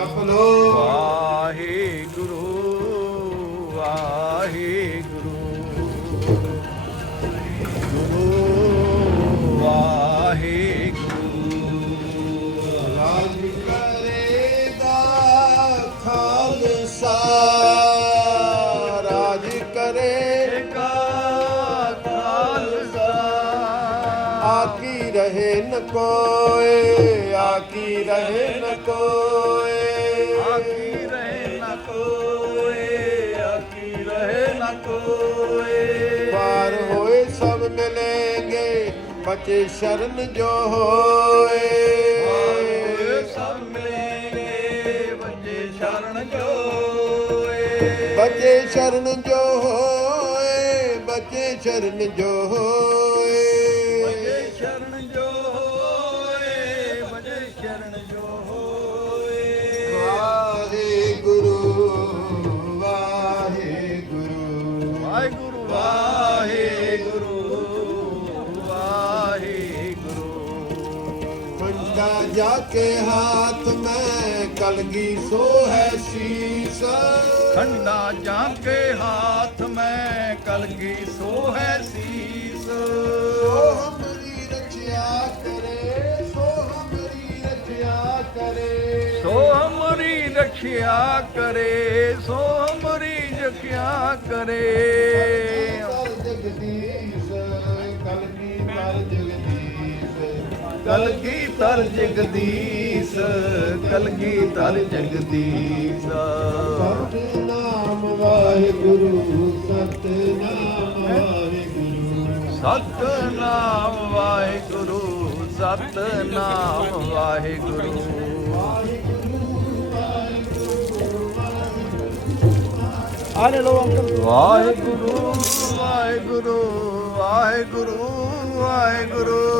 ਜਪਲੋ ਵਾਹਿਗੁਰੂ ਵਾਹਿਗੁਰੂ। ਗੁਰੂ ਵਾਹਿਗੁਰੂ ਰਾਜ ਕਰੇ ਦਾ ਖਾਲਸਾ। ਰਾਜ ਕਰੇ ਕਾ ਖਾਲਸਾ ਆਕੀ ਰਹੇ ਨ ਕੋਏ ਆਕੀ ਰਹੇ ਨ ਕੋਏ। ਪਾਰ ਹੋਏ ਸਭ ਮਿਲेंगे ਬਚੇ ਸ਼ਰਨ ਜੋ ਹੋਏ। ਹੋਏ ਸਭ ਮਿਲੇਗੇ ਬੱਚੇ ਸ਼ਰਨ ਜੋਏ ਬਚੇ ਸ਼ਰਨ ਜੋ ਹੋਏ ਬਚੇ ਸ਼ਰਨ ਜੋ ਹੋਏ। ਬੱਚੇ ਸ਼ਰਨ ਜੋ ਹੋਏ ਬੱਚੇ ਸ਼ਰਨ ਜੋ ਸਾਡਾ ਜਾ ਕੇ ਹਾਥ ਮੈਂ ਕਲਗੀ ਸੋ ਹੈ ਸੀਸ। ਖੰਡਾ ਜਾ ਕੇ ਹਾਥ ਮੈਂ ਕਲਗੀ ਸੋ ਹੈ ਸੀਸ। ਸੋ ਹਮਰੀ ਰਚਿਆ ਕਰੇ ਸੋ ਹਮਰੀ ਰਚਿਆ ਕਰੇ। ਸੋ ਹਮਰੀ ਰਖਿਆ ਕਰੇ ਸੋ ਹਮਰੀ ਕਲਗੀ ਪਰ ਜਗਦੀਸ਼। ਕਲਗੀ ਕੀ ਤਰ ਜਗਦੀਸ਼ ਕਲਗੀ ਕੀ ਤਰ ਜਗਦੀਸ਼। ਸਤ ਨਾਮ ਵਾਹਿਗੁਰੂ ਸਤਿ ਨਾਮ ਵਾਹਿਗੁਰੂ ਸਤ ਨਾਮ ਵਾਹਿਗੁਰੂ ਸਤ ਨਾਮ ਵਾਹਿਗੁਰੂ ਆਲੇ ਵਾਹਿਗੁਰੂ। ਵਾਹਿਗੁਰੂ ਵਾਹਿਗੁਰੂ ਵਾਹਿਗੁਰੂ।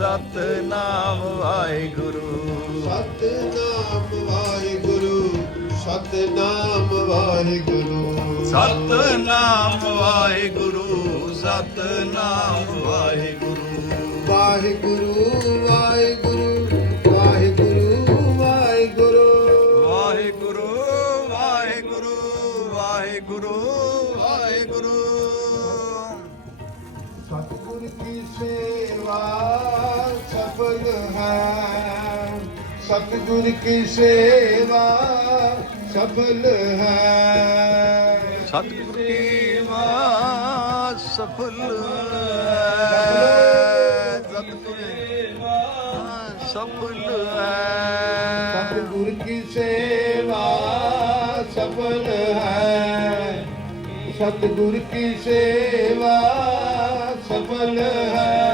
ਸਤਨਾਮ ਵਾਹਿਗੁਰੂ। ਸਤਨਾਮ ਵਾਹਿਗੁਰੂ ਸਤਨਾਮ ਵਾਹਿਗੁਰੂ। ਸਤਨਾਮ ਵਾਹਿਗੁਰੂ ਸਤਨਾਮ ਵਾਹਿਗੁਰੂ। ਵਾਹਿਗੁਰੂ ਵਾਹਿਗੁਰੂ ਵਾਹਿਗੁਰੂ ਵਾਹਿਗੁਰੂ। ਵਾਹਿਗੁਰੂ ਵਾਹਿਗੁਰੂ ਵਾਹਿਗੁਰੂ ਵਾਹਿਗੁਰੂ। ਸਤਿਗੁਰ ਕੀ ਸੇਵਾ ਸਤਿਗੁਰ ਕੀ ਸੇਵਾ ਸਫਲ ਹੈ? ਸਤਿਗੁਰ ਕੀ ਵਾ ਸਫਲ ਹੈ? ਸਤਿਗੁਰ ਸਫਲ ਹੈ? ਸਤਿਗੁਰ ਕੀ ਸੇਵਾ ਸਫਲ ਹੈ? ਸਤਿਗੁਰ ਕੀ ਸੇਵਾ ਸਫਲ ਹੈ?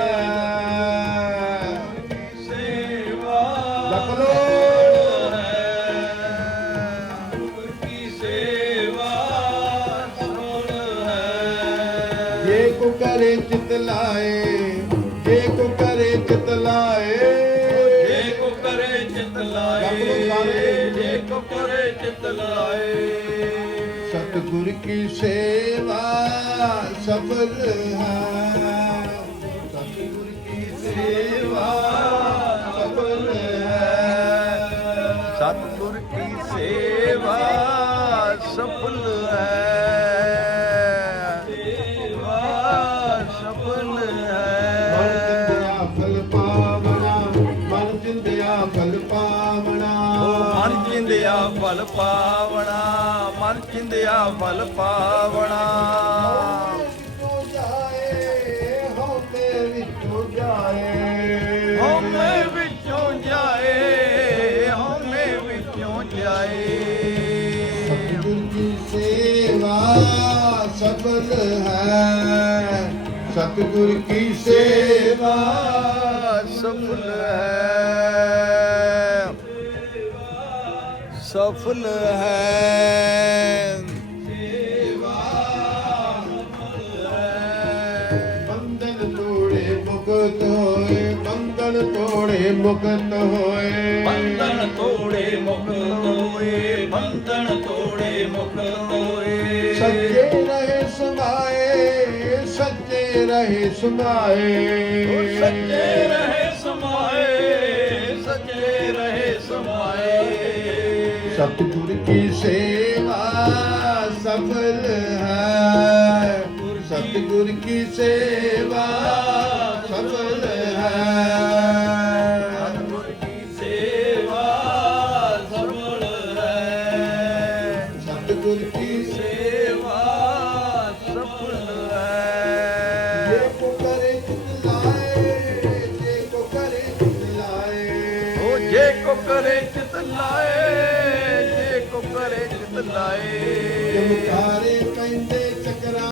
ਕਰੇ ਚਿਤ ਲਾਏ ਜੇ ਕੋ ਕਰੇ ਚਿਤ ਲਾਏ। ਜੇ ਕੋ ਕਰੇ ਚਿਤ ਲਾਏ ਜੇ ਕੋ ਕਰੇ ਚਿਤ ਲਾਏ। ਸਤਿਗੁਰ ਕੀ ਸੇਵਾ ਸਫਲ ਹੈ। ਸਤਿਗੁਰ ਕੀ ਸੇਵਾ सपन है। सपन है। फल पावना ਮਨ ਜਿੰਦਿਆ ਫਲ ਪਾਵਣਾ ਮਨ ਜਿੰਦਿਆ ਫਲ ਪਾਵਣਾ ਮਨ ਜਿੰਦਿਆ ਫਲ ਪਾਵਣਾ ਸਫਲ ਹੈ। ਸਤਿਗੁਰ ਕੀ ਸੇਵਾ ਸਫਲ ਹੈ। ਸਫਲ ਹੈ। ਬੰਧਨ ਤੋੜੇ ਮੁਕਤ ਹੋਏ ਬੰਧਨ ਤੋੜੇ ਮੁਕਤ ਹੋਏ। ਬੰਧਨ ਤੋੜੇ ਮੁਕਤ ਹੋਏ ਬੰਧਨ ਤੋੜੇ ਮੁਕਤ ਹੋਏ। ਸੱਚੇ ਰਹੇ ਸਮਾਏ। ਸੱਚੇ ਰਹੇ ਸਮਾਏ ਸੱਚੇ ਰਹੇ ਸਮਾਏ। ਸਤਿਗੁਰ ਕੀ ਸੇਵਾ ਸਫਲ ਹੈ? ਸਤਿਗੁਰ ਕੀ ਸੇਵਾ ਸਫਲ ਹੈ? ਕਰੇ ਚਿਤ ਲਾਏ ਜੇ ਕੋ ਕਰੇ ਚਿਤ ਲਾਏ।